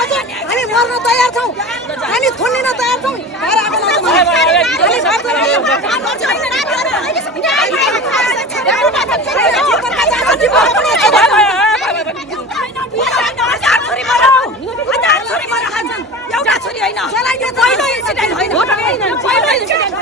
हामी मर्न तयार छौँ, हामी थुनिन तयार छौँ। एउटा छोरी होइन, पहिलो इन्सिडेन्ट होइन, पहिलो इन्सिडेन्ट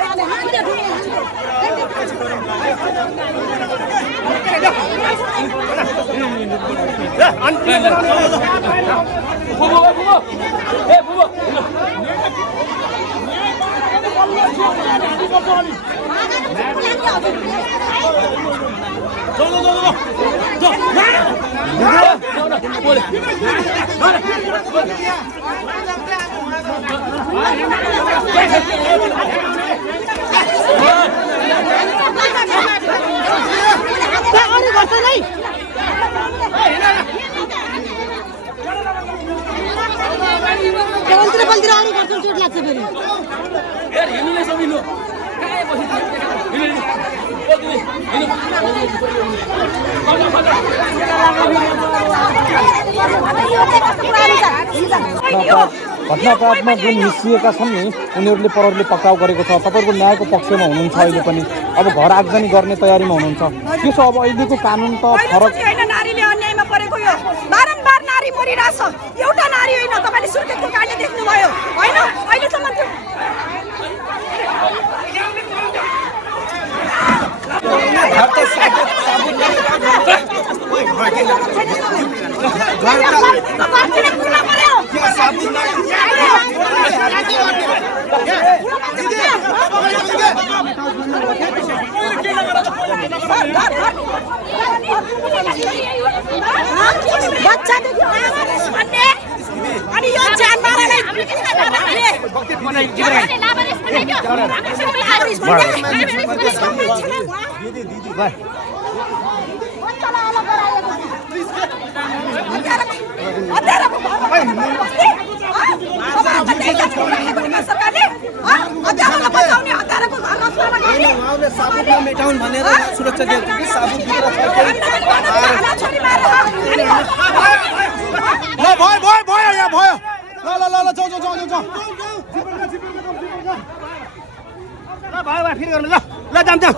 घटनाक्रममा जुन निस्किएका छन् नि उनीहरूले प्रहरीले पक्राउ गरेको छ। तपाईँहरूको न्यायको पक्षमा हुनुहुन्छ अहिले पनि, अब घर आगजनी गर्ने तयारीमा हुनुहुन्छ के छ? अब अहिलेको कानुन त फरक होइन। नारीले अन्यायमा परेको यो बारम्बार नारी मरिरहेछ, एउटा नारी होइन। तपाईँले सुर्खेतको काण्ड देख्नुभयो होइन? अहिलेसम्म बच्चादेखि भन्ने अनि यो जानवरलाई मेटाउन भनेर सुरक्षा दिएको कि साबुन भयो यहाँ भयो। ल ल ल ल जाऊ जाऊ जाऊ जाऊ ल भयो भयो फेरि गर्नु ल ल जाम जाम।